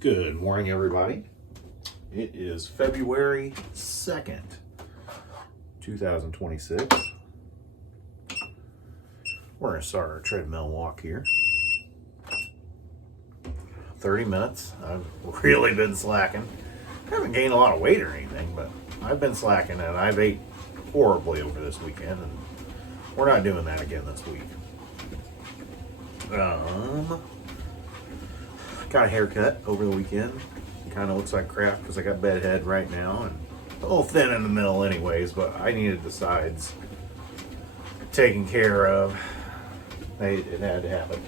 Good morning, everybody. It is February 2nd, 2026. We're going to start our treadmill walk here. 30 minutes. I've really been slacking. I haven't gained a lot of weight or anything, but I've been slacking and I've ate horribly over this weekend, and we're not doing that again this week. Got a haircut over the weekend. It kind of looks like crap because I got bedhead right now and a little thin in the middle anyways, but I needed the sides taken care of. It had to happen.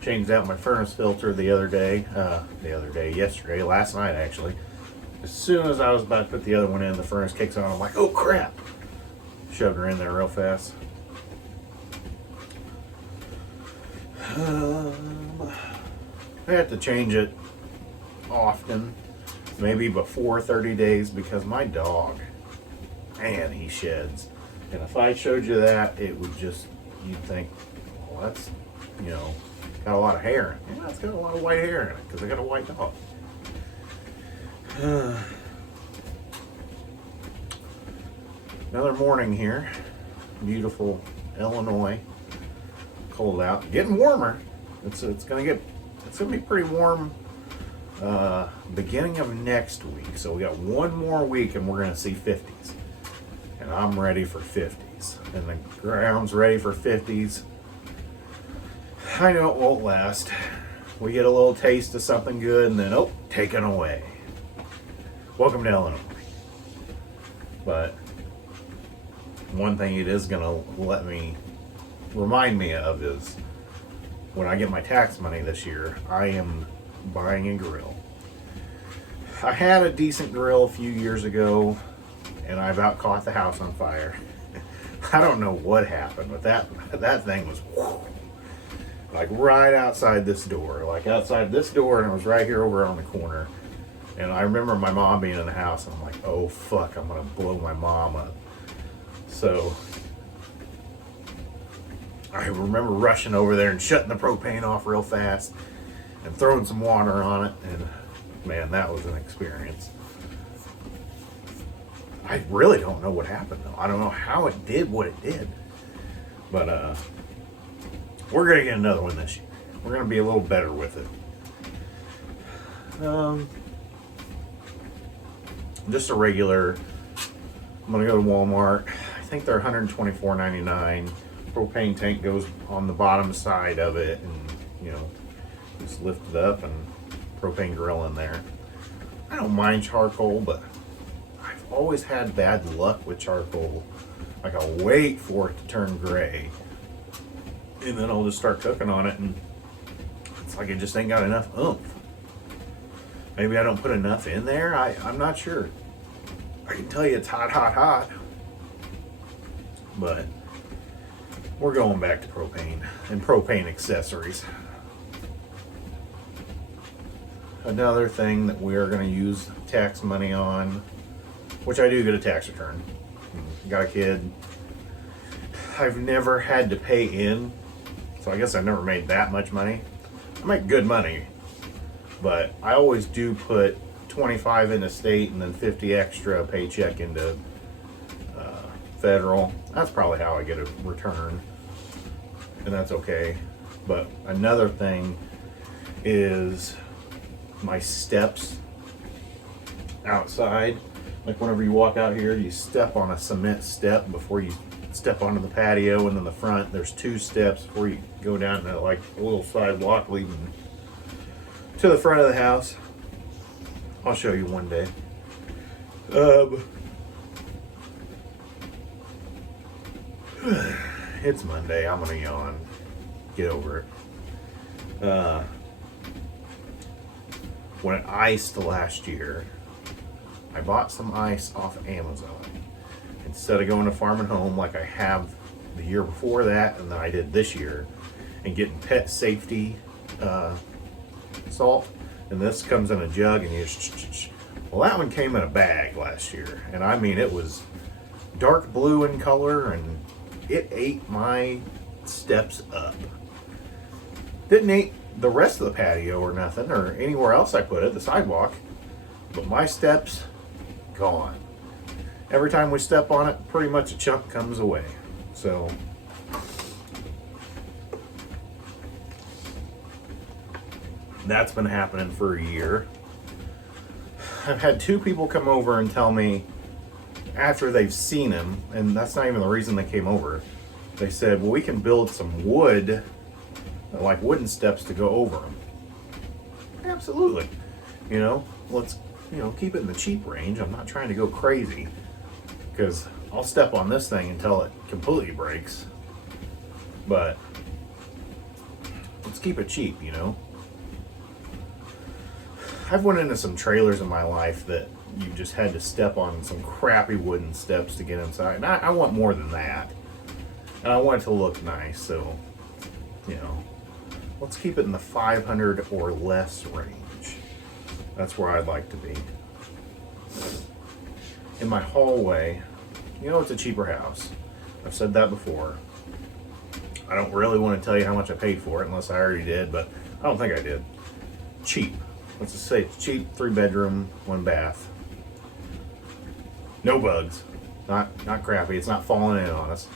Changed out my furnace filter yesterday, last night actually. As soon as I was about to put the other one in, the furnace kicks on. I'm like, oh crap. Shoved her in there real fast. I have to change it often, maybe before 30 days, because my dog, man, he sheds. And if I showed you that, it would just, you'd think, well, that's, got a lot of hair. Yeah, it's got a lot of white hair in it because I got a white dog. Another morning here, beautiful Illinois. Cold out, getting warmer. It's gonna be pretty warm beginning of next week. So we got one more week and we're gonna see 50s, and I'm ready for 50s, and the ground's ready for 50s. I know it won't last. We get a little taste of something good and then taken away. Welcome to Illinois. But one thing it is gonna remind me of is when I get my tax money this year, I am buying a grill. I had a decent grill a few years ago and I about caught the house on fire. I don't know what happened, but that thing was like right outside this door, and it was right here over on the corner. And I remember my mom being in the house and I'm like, oh fuck, I'm gonna blow my mom up. So I remember rushing over there and shutting the propane off real fast and throwing some water on it, and man, that was an experience. I really don't know what happened though. I don't know how it did what it did. But we're gonna get another one this year. We're gonna be a little better with it. Just a regular, I'm gonna go to Walmart. I think they're $124.99. Propane tank goes on the bottom side of it, and just lift it up and propane grill in there. I don't mind charcoal, but I've always had bad luck with charcoal. Like, I'll wait for it to turn gray and then I'll just start cooking on it, and it's like it just ain't got enough oomph. Maybe I don't put enough in there. I'm not sure. I can tell you it's hot, but we're going back to propane and propane accessories. Another thing that we are going to use tax money on, which I do get a tax return. Got a kid. I've never had to pay in, so I guess I've never made that much money. I make good money, but I always do put 25 into state and then 50 extra paycheck into federal. That's probably how I get a return, and that's okay. But another thing is my steps outside. Like, whenever you walk out here, you step on a cement step before you step onto the patio, and then the front, there's 2 steps before you go down to like a little sidewalk leading to the front of the house. I'll show you one day. It's Monday. I'm gonna yawn. Get over it. When it iced last year, I bought some ice off of Amazon. Instead of going to Farm and Home like I have the year before that, and then I did this year, and getting pet safety salt, and this comes in a jug, and well, that one came in a bag last year, and I mean, it was dark blue in color, and it ate my steps up. Didn't the rest of the patio or nothing, or anywhere else I put it, the sidewalk. But my steps, gone. Every time we step on it, pretty much a chunk comes away. So that's been happening for a year. I've had 2 people come over and tell me after they've seen him, and that's not even the reason they came over. They said, well, we can build some wood, like wooden steps to go over them. Absolutely. You know, let's, keep it in the cheap range. I'm not trying to go crazy, because I'll step on this thing until it completely breaks. But let's keep it cheap, I've went into some trailers in my life that you just had to step on some crappy wooden steps to get inside. And I want more than that. And I want it to look nice, so, let's keep it in the 500 or less range. That's where I'd like to be. In my hallway, it's a cheaper house. I've said that before. I don't really want to tell you how much I paid for it unless I already did, but I don't think I did. Cheap. Let's just say it's cheap, 3-bedroom, 1 bath. No bugs. Not crappy. It's not falling in on us.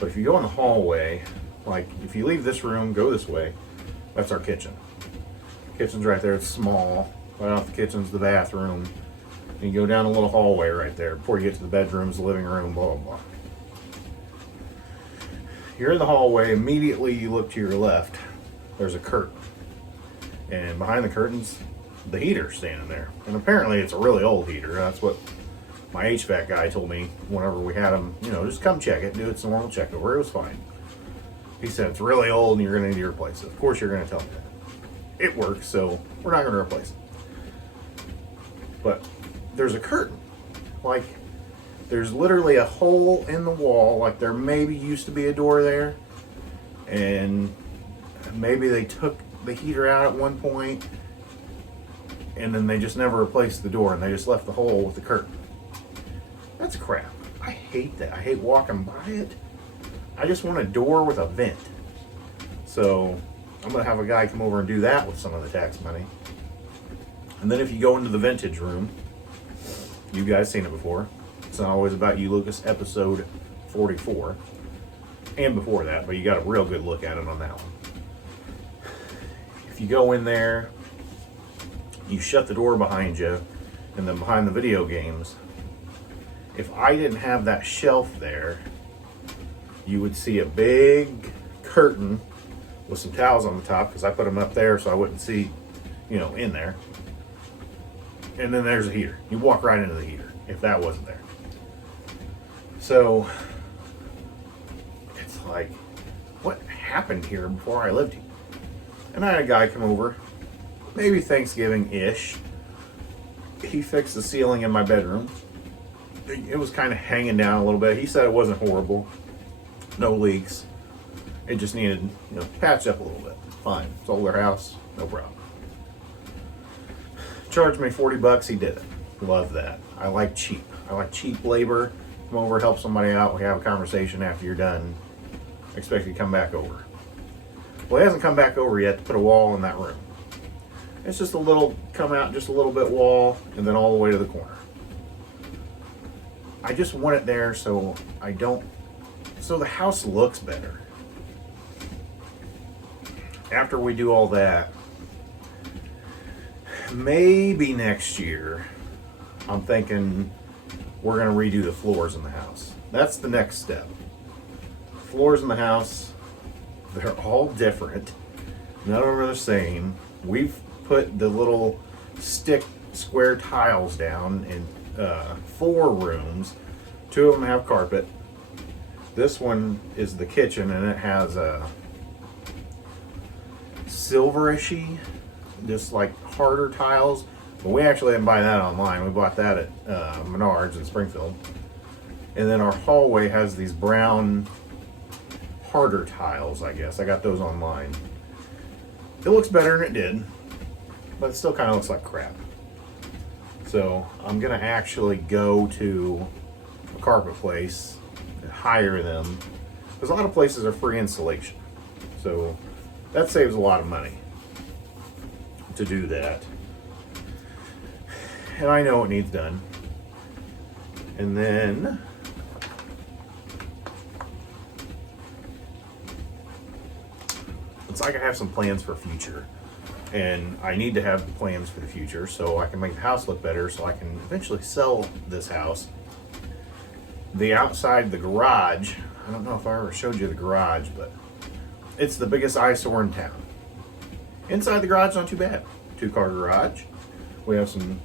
But if you go in the hallway, like if you leave this room, go this way, that's our kitchen. Kitchen's right there. It's small. Right off the kitchen's the bathroom. And you go down a little hallway right there before you get to the bedrooms, the living room, blah, blah, blah. You're in the hallway. Immediately you look to your left. There's a curtain. And behind the curtains, the heater's standing there. And apparently it's a really old heater. That's what my HVAC guy told me whenever we had him, just come check it, do its normal check over. It was fine. He said it's really old and you're going to need to replace it. Of course you're going to tell me that. It works, so we're not going to replace it. But there's a curtain. Like, there's literally a hole in the wall. Like, there maybe used to be a door there. And maybe they took the heater out at one point, and then they just never replaced the door, and they just left the hole with the curtain. That's crap. I hate that. I hate walking by it. I just want a door with a vent. So I'm going to have a guy come over and do that with some of the tax money. And then if you go into the vintage room, you guys seen it before. It's Not Always About You, Lucas, episode 44. And before that, but you got a real good look at it on that one. If you go in there, you shut the door behind you, and then behind the video games, if I didn't have that shelf there, you would see a big curtain with some towels on the top, because I put them up there so I wouldn't see, in there. And then there's a heater. You walk right into the heater if that wasn't there. So it's like, what happened here before I lived here? And I had a guy come over, maybe Thanksgiving-ish. He fixed the ceiling in my bedroom. It was kind of hanging down a little bit. He said it wasn't horrible. No leaks. It just needed, patched up a little bit. Fine. Sold their house. No problem. Charged me $40. He did it. Love that. I like cheap. I like cheap labor. Come over, help somebody out. We have a conversation after you're done. Expect you to come back over. Well, he hasn't come back over yet to put a wall in that room. It's just a little, come out just a little bit wall, and then all the way to the corner. I just want it there so the house looks better. After we do all that, maybe next year, I'm thinking we're going to redo the floors in the house. That's the next step. Floors in the house, they're all different. None of them are the same. We've put the little stick square tiles down in 4 rooms. 2 of them have carpet. This one is the kitchen, and it has a silverishy, just like harder tiles. But we actually didn't buy that online. We bought that at Menards in Springfield. And then our hallway has these brown, harder tiles, I guess. I got those online. It looks better than it did, but it still kind of looks like crap. So I'm going to actually go to a carpet place and hire them, because a lot of places are free installation. So that saves a lot of money. to do that. And I know it needs done. And then it's like I have some plans for future. And I need to have the plans for the future so I can make the house look better, so I can eventually sell this house. The outside, the garage, I don't know if I ever showed you the garage, but it's the biggest eyesore in town. Inside the garage, not too bad. 2-car garage. We have some,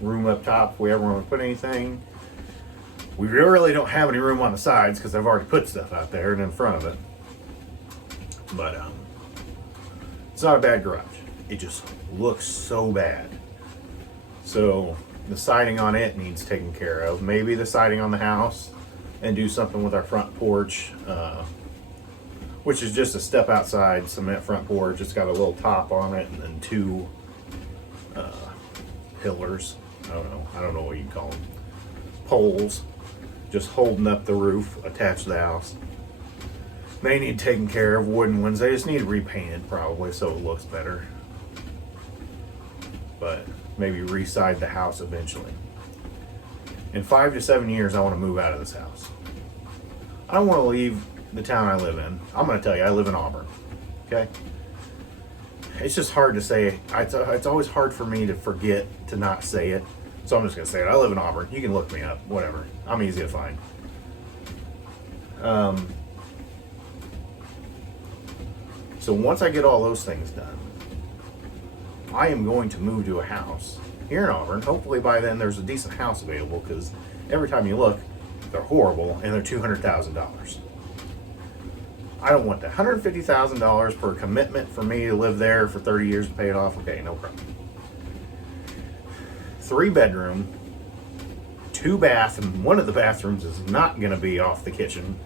room up top if we ever want to put anything. We really don't have any room on the sides because I've already put stuff out there and in front of it. But it's not a bad garage. It just looks so bad. So the siding on it needs taken care of. Maybe the siding on the house, and do something with our front porch, which is just a step outside cement front porch. It's got a little top on it and then 2 pillars. I don't know what you'd call them. Poles, just holding up the roof attached to the house. They need taken care of. Wooden ones. They just need repainted probably so it looks better. But maybe re-side the house eventually. In 5 to 7 years, I want to move out of this house. I don't want to leave the town I live in. I'm going to tell you, I live in Auburn. Okay? It's just hard to say. It's always hard for me to forget to not say it. So I'm just going to say it. I live in Auburn. You can look me up. Whatever. I'm easy to find. So once I get all those things done, I am going to move to a house here in Auburn. Hopefully by then there's a decent house available, because every time you look, they're horrible and they're $200,000. I don't want that. $150,000 for a commitment for me to live there for 30 years to pay it off. Okay, no problem. 3-bedroom, 2 bath, and one of the bathrooms is not going to be off the kitchen,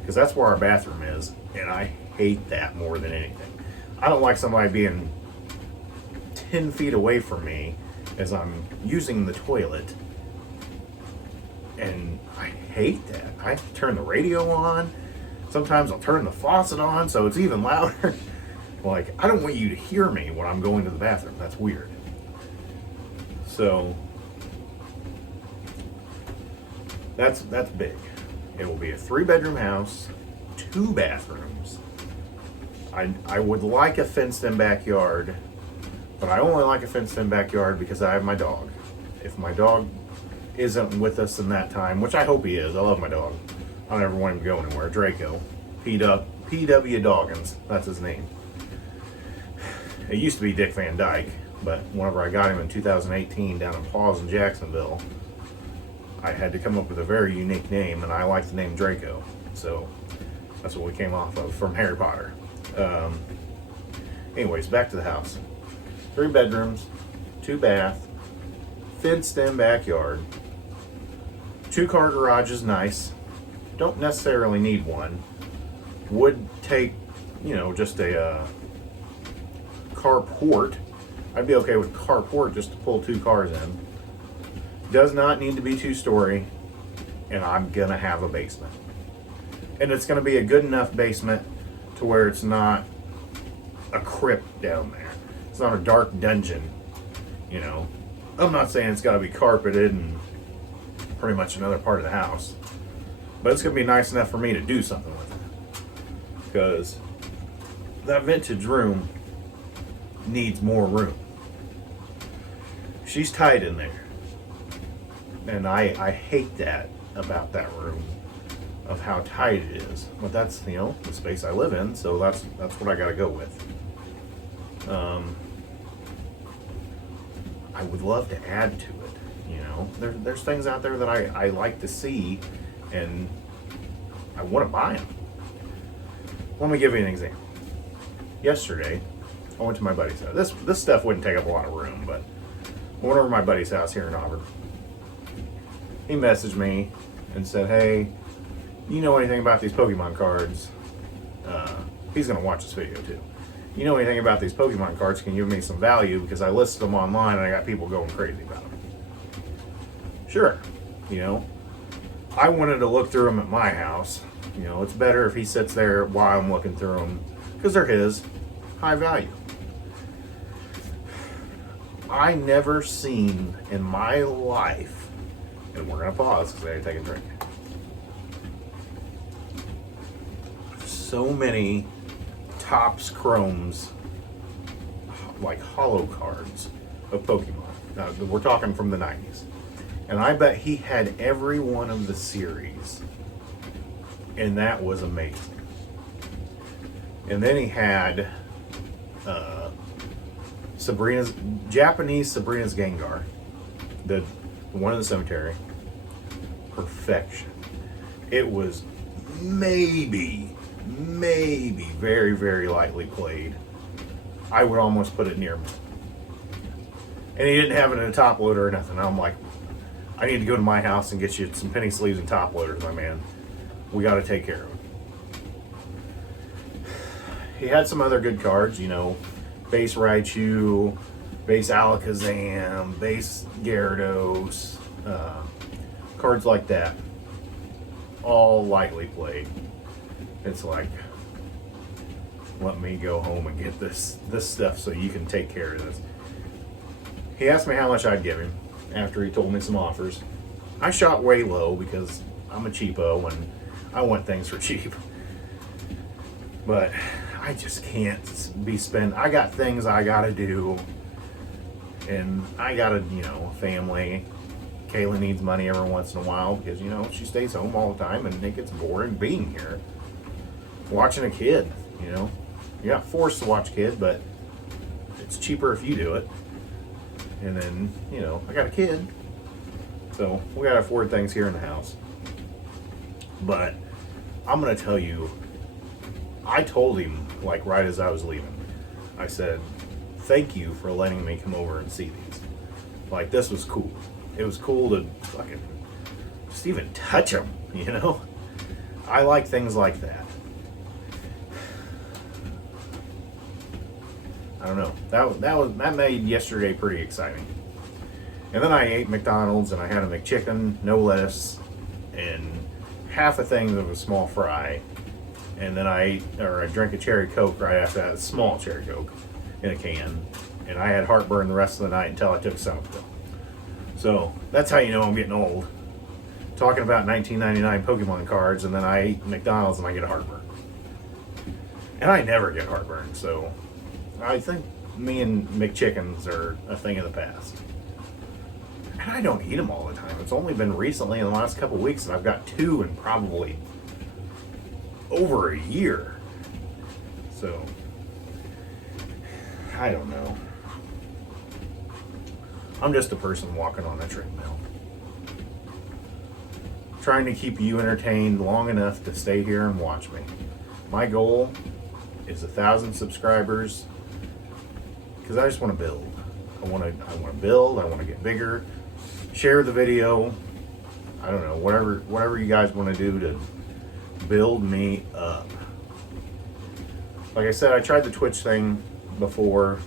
because that's where our bathroom is, and I hate that more than anything. I don't like somebody being 10 feet away from me as I'm using the toilet, and I hate that. I have to turn the radio on. Sometimes I'll turn the faucet on so it's even louder. Like, I don't want you to hear me when I'm going to the bathroom. That's weird. So that's big. It will be a 3-bedroom house, 2 bathrooms. I would like a fenced-in backyard, but I only like a fenced-in backyard because I have my dog. If my dog isn't with us in that time, which I hope he is, I love my dog. I don't ever want him to go anywhere. Draco. P.W. Doggins. That's his name. It used to be Dick Van Dyke, but whenever I got him in 2018 down in Paws in Jacksonville, I had to come up with a very unique name, and I like the name Draco. So that's what we came off of from Harry Potter. Anyways, back to the house. 3 bedrooms, 2 bath, fenced-in backyard. 2-car garage is nice. Don't necessarily need one. Would take, just a carport. I'd be okay with carport just to pull 2 cars in. Does not need to be 2-story, and I'm gonna have a basement. And it's gonna be a good enough basement to where it's not a crypt down there. It's not a dark dungeon, I'm not saying it's gotta be carpeted and pretty much another part of the house, but it's gonna be nice enough for me to do something with it. Because that vintage room needs more room. She's tight in there. And I hate that about that room, of how tight it is. But that's, the space I live in, so that's what I gotta go with. I would love to add to it, There's things out there that I like to see, and I want to buy them. Let me give you an example. Yesterday, I went to my buddy's house. This stuff wouldn't take up a lot of room, but I went over to my buddy's house here in Auburn. He messaged me and said, "Hey, you know anything about these Pokemon cards?" He's going to watch this video too. "You know anything about these Pokemon cards? Can you give me some value? Because I listed them online and I got people going crazy about them." Sure. I wanted to look through them at my house. It's better if he sits there while I'm looking through them, because they're his. High value. I never seen in my life, and we're gonna pause because I gotta take a drink. So many Topps Chromes, like hollow cards of Pokemon. Now, we're talking from the 90s. And I bet he had every one of the series. And that was amazing. And then he had Japanese Sabrina's Gengar, the one in the cemetery. Perfection. It was maybe very, very lightly played. I would almost put it near me. And he didn't have it in a top loader or nothing. I'm like, I need to go to my house and get you some penny sleeves and top loaders, my man. We got to take care of him. He had some other good cards, you know, base Raichu, base Alakazam, base Gyarados, cards like that. All lightly played. It's like, let me go home and get this stuff so you can take care of this. He asked me how much I'd give him after he told me some offers. I shot way low because I'm a cheapo and I want things for cheap. But I just can't be I got things I gotta do. And I got a, you know, family. Kayla needs money every once in a while because, you know, she stays home all the time and it gets boring being here. Watching a kid, you know. You're not forced to watch kid, but it's cheaper if you do it. And then, you know, I got a kid. So we gotta afford things here in the house. But I'm gonna tell you, I told him, like right as I was leaving, I said, thank you for letting me come over and see these. Like, this was cool. It was cool to fucking just even touch them, you know? I like things like that. I don't know. That made yesterday pretty exciting. And then I ate McDonald's and I had a McChicken, no lettuce, and half a thing of a small fry. And then I drank a cherry Coke right after that, a small cherry Coke in a can. And I had heartburn the rest of the night until I took some of it. So that's how you know I'm getting old. Talking about 1999 Pokemon cards, and then I eat McDonald's and I get a heartburn. And I never get heartburn, so I think me and McChickens are a thing of the past. And I don't eat them all the time. It's only been recently in the last couple weeks that I've got two in probably over a year. So, I don't know. I'm just a person walking on a treadmill. Trying to keep you entertained long enough to stay here and watch me. My goal is 1,000 subscribers because I just want to build. I want to build. I want to get bigger. Share the video. I don't know, whatever you guys want to do to build me up. Like I said, I tried the Twitch thing before.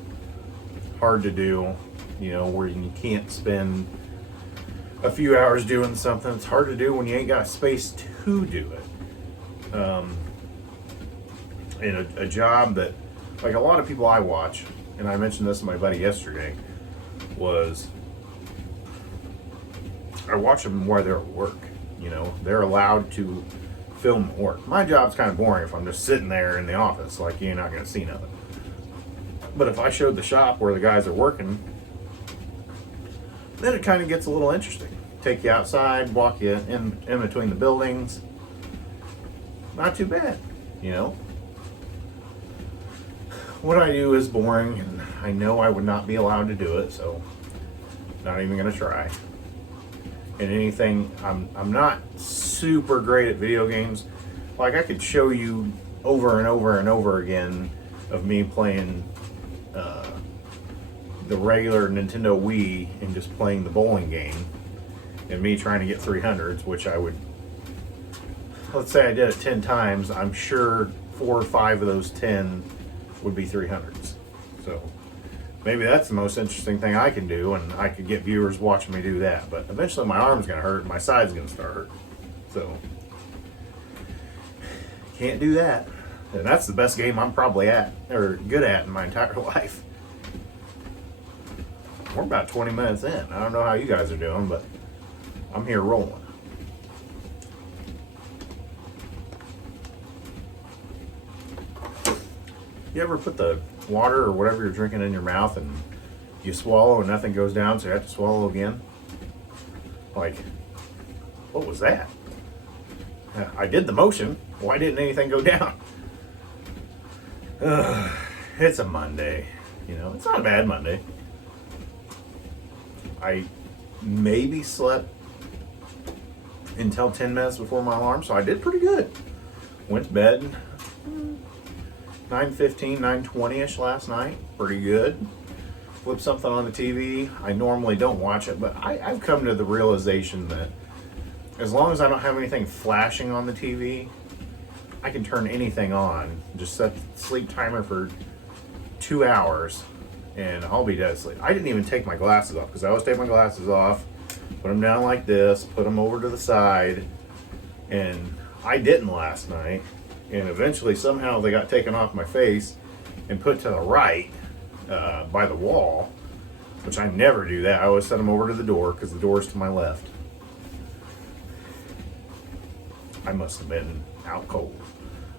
Hard to do, you know, where you can't spend a few hours doing something. It's hard to do when you ain't got space to do it. And a job that, like a lot of people I watch, and I mentioned this to my buddy yesterday, was I watch them while they're at work. You know, they're allowed to film at work. My job's kind of boring if I'm just sitting there in the office, like you're not going to see nothing. But if I showed the shop where the guys are working, then it kind of gets a little interesting. Take you outside, walk you in between the buildings. Not too bad, you know. What I do is boring, and I know I would not be allowed to do it, so not even gonna try. And anything, I'm not super great at video games. Like, I could show you over and over and over again of me playing the regular Nintendo Wii and just playing the bowling game, and me trying to get 300s, which I would, let's say I did it 10 times, I'm sure 4 or 5 of those 10 would be 300s. So maybe that's the most interesting thing I can do, and I could get viewers watching me do that. But eventually my arm's gonna hurt and my side's gonna start hurting. So can't do that. And that's the best game I'm probably at, or good at, in my entire life. We're about 20 minutes in. I don't know how you guys are doing, but I'm here rolling. You ever put the water or whatever you're drinking in your mouth and you swallow and nothing goes down, so you have to swallow again? Like, what was that? I did the motion. Why didn't anything go down? It's a Monday. You know, it's not a bad Monday. I maybe slept until 10 minutes before my alarm, so I did pretty good. Went to bed 9:15, 9:20ish last night. Pretty good. Flipped something on the TV. I normally don't watch it, but I've come to the realization that as long as I don't have anything flashing on the TV, I can turn anything on. Just set the sleep timer for 2 hours and I'll be dead asleep. I didn't even take my glasses off because I always take my glasses off, put them down like this, put them over to the side, and I didn't last night. And eventually, somehow, they got taken off my face and put to the right by the wall, which I never do that. I always set them over to the door because the door is to my left. I must have been out cold,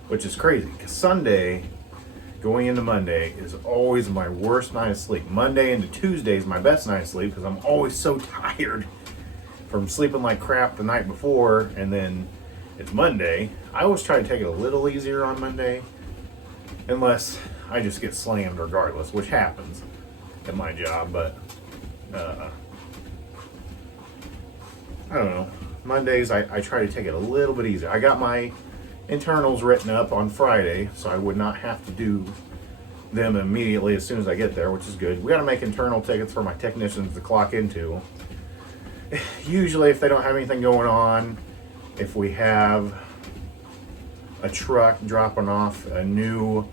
which is crazy because Sunday going into Monday is always my worst night of sleep. Monday into Tuesday is my best night of sleep because I'm always so tired from sleeping like crap the night before, and then it's Monday. I always try to take it a little easier on Monday, unless I just get slammed regardless, which happens at my job, but I don't know. Mondays, I try to take it a little bit easier. I got my internals written up on Friday, so I would not have to do them immediately as soon as I get there, which is good. We got to make internal tickets for my technicians to clock into. Usually, if they don't have anything going on, if we have a truck dropping off a new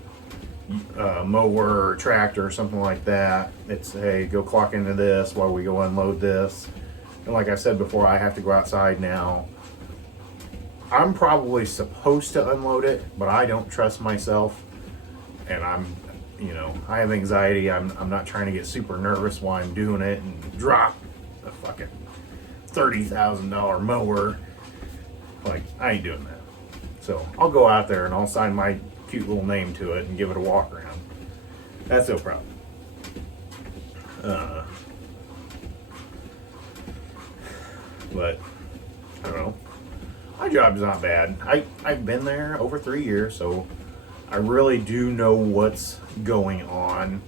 mower or tractor or something like that, it's, hey, go clock into this while we go unload this. And like I said before, I have to go outside now. I'm probably supposed to unload it, but I don't trust myself, and I have anxiety. I'm not trying to get super nervous while I'm doing it and drop a fucking $30,000 mower. Like, I ain't doing that. So I'll go out there and I'll sign my cute little name to it and give it a walk around. That's no problem. But I don't know. My job's not bad. I've been there over 3 years, so I really do know what's going on.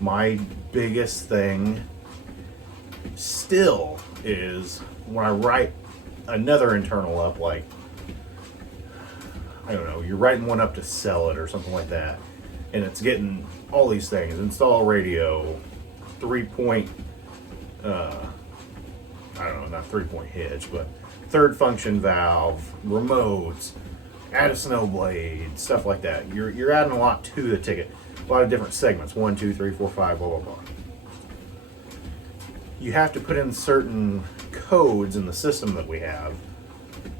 My biggest thing still is when I write another internal up, like, I don't know, you're writing one up to sell it or something like that, and it's getting all these things: install radio, 3-point, I don't know, not 3-point hitch, but third function valve, remotes, add a snow blade, stuff like that. You're adding a lot to the ticket, a lot of different segments: 1, 2, 3, 4, 5, blah blah blah. You have to put in certain codes in the system that we have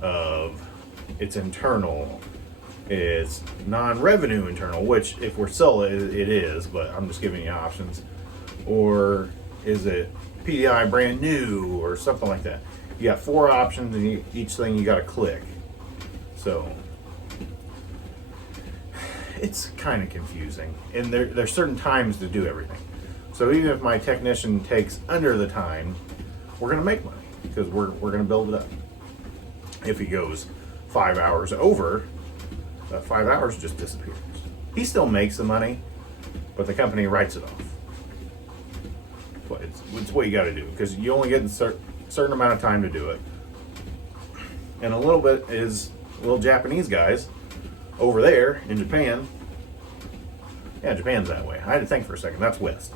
of it's internal, it's non-revenue internal, which if we're selling it is, but I'm just giving you options. Or is it PDI brand new or something like that? You got 4 options, and each thing you got to click. So it's kind of confusing, and there's certain times to do everything. So even if my technician takes under the time, we're going to make money because we're going to build it up. If he goes 5 hours over, that 5 hours just disappears. He still makes the money, but the company writes it off. But it's what you got to do because you only get a certain amount of time to do it. And a little bit is little Japanese guys over there in Japan. Yeah, Japan's that way. I had to think for a second. That's west.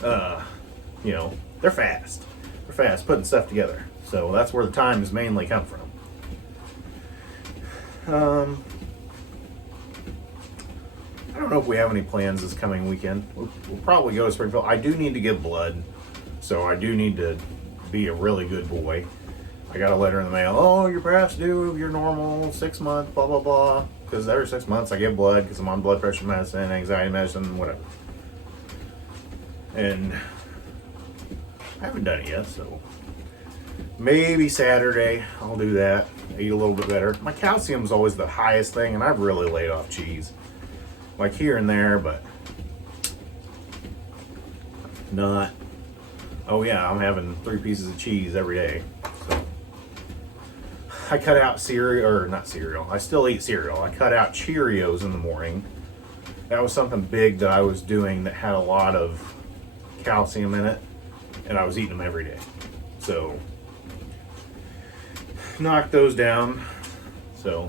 They're fast. They're fast putting stuff together. So that's where the time is mainly come from. I don't know if we have any plans this coming weekend. We'll probably go to Springfield. I do need to give blood, so I do need to be a really good boy. I got a letter in the mail. Oh, you're past due. You're normal. 6 months. Blah blah blah. Because every 6 months I give blood because I'm on blood pressure medicine, anxiety medicine, whatever. And I haven't done it yet, so maybe Saturday I'll do that. Eat a little bit better. My calcium's always the highest thing, and I've really laid off cheese. Like here and there, but not. Oh yeah, I'm having 3 pieces of cheese every day. So I cut out cereal, or not cereal. I still eat cereal. I cut out Cheerios in the morning. That was something big that I was doing that had a lot of calcium in it, and I was eating them every day. So knock those down. So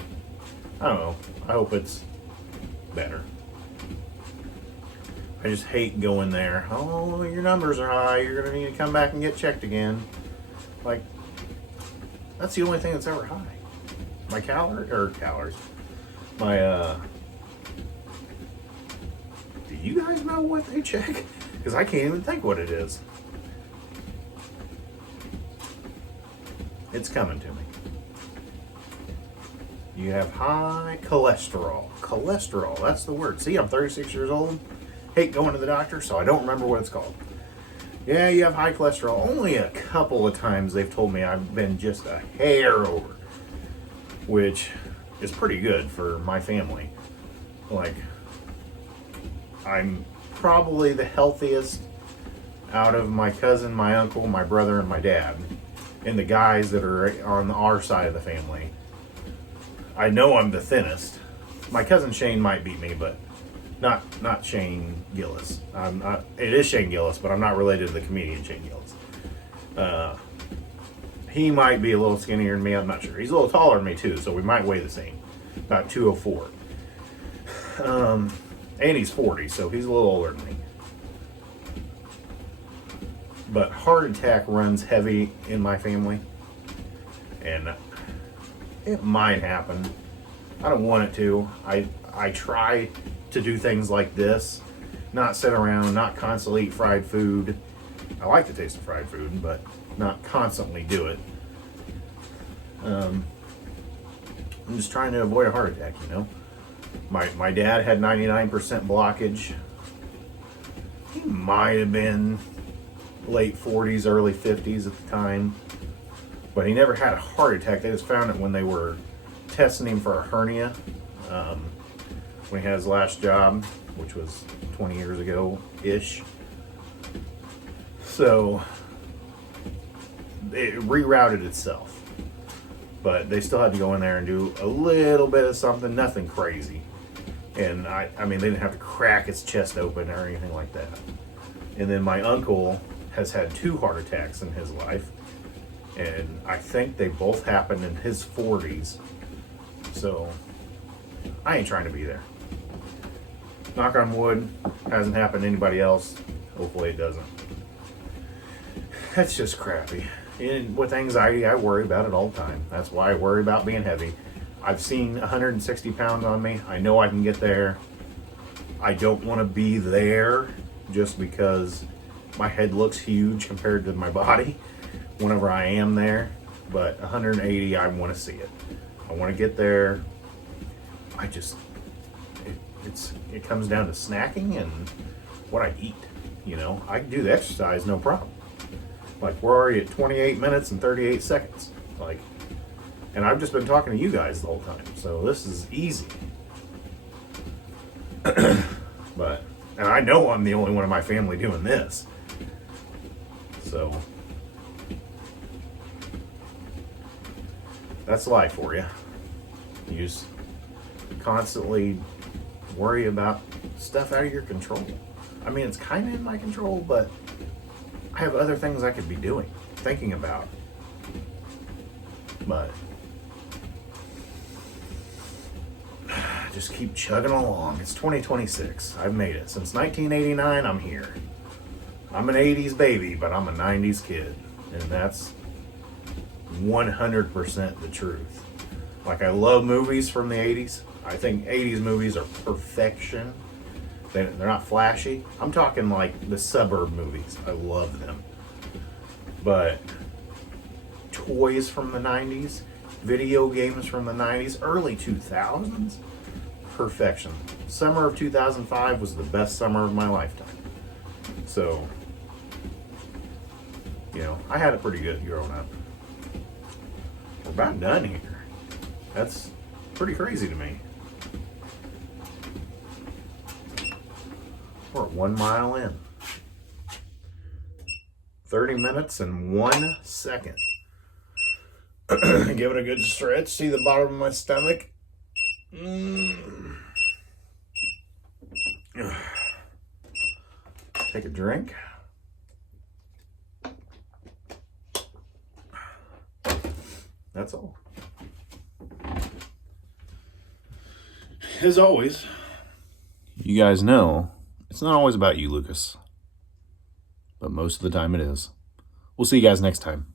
I don't know. I hope it's better. I just hate going there. Oh, your numbers are high. You're going to need to come back and get checked again. Like, that's the only thing that's ever high. My calories. My, do you guys know what they check? Because I can't even think what it is. It's coming to me. You have high cholesterol. Cholesterol, that's the word. See, I'm 36 years old. Hate going to the doctor, so I don't remember what it's called. Yeah, you have high cholesterol. Only a couple of times they've told me I've been just a hair over, which is pretty good for my family. Like, I'm probably the healthiest out of my cousin, my uncle, my brother, and my dad, and the guys that are on our side of the family. I know I'm the thinnest. My cousin Shane might beat me, but not Shane Gillis. It is Shane Gillis, but I'm not related to the comedian Shane Gillis. He might be a little skinnier than me. I'm not sure. He's a little taller than me too, so we might weigh the same. About 204. And he's 40, so he's a little older than me. But heart attack runs heavy in my family, and it might happen. I don't want it to. I try to do things like this, not sit around, not constantly eat fried food. I like the taste of fried food, but not constantly do it. I'm just trying to avoid a heart attack, you know. My dad had 99% blockage. He might have been late 40s, early 50s at the time, but he never had a heart attack. They just found it when they were testing him for a hernia. When he had his last job, which was 20 years ago-ish. So it rerouted itself. But they still had to go in there and do a little bit of something, nothing crazy. And I mean, they didn't have to crack his chest open or anything like that. And then my uncle has had 2 heart attacks in his life. And I think they both happened in his 40s. So I ain't trying to be there. Knock on wood, hasn't happened to anybody else. Hopefully it doesn't. That's just crappy. And with anxiety, I worry about it all the time. That's why I worry about being heavy. I've seen 160 pounds on me. I know I can get there. I don't want to be there just because my head looks huge compared to my body whenever I am there. But 180, I want to see it. I want to get there. It comes down to snacking and what I eat. You know, I can do the exercise, no problem. Like, we're already at 28 minutes and 38 seconds. Like, and I've just been talking to you guys the whole time, so this is easy. But, and I know I'm the only one in my family doing this. So, that's life for you. You just constantly worry about stuff out of your control. I mean, it's kind of in my control, but I have other things I could be doing, thinking about. But just keep chugging along. It's 2026. I've made it. Since 1989, I'm here. I'm an 80s baby, but I'm a 90s kid. And that's 100% the truth. Like, I love movies from the 80s. I think 80s movies are perfection. They're not flashy. I'm talking like the suburb movies. I love them. But toys from the 90s, video games from the 90s, early 2000s, perfection. Summer of 2005 was the best summer of my lifetime. So You know, I had it pretty good growing up. We're about done here. That's pretty crazy to me. We're at 1 mile in. 30 minutes and 1 second. Give it a good stretch. See the bottom of my stomach? Take a drink. That's all. As always, you guys know it's not always about you, Lucas. But most of the time it is. We'll see you guys next time.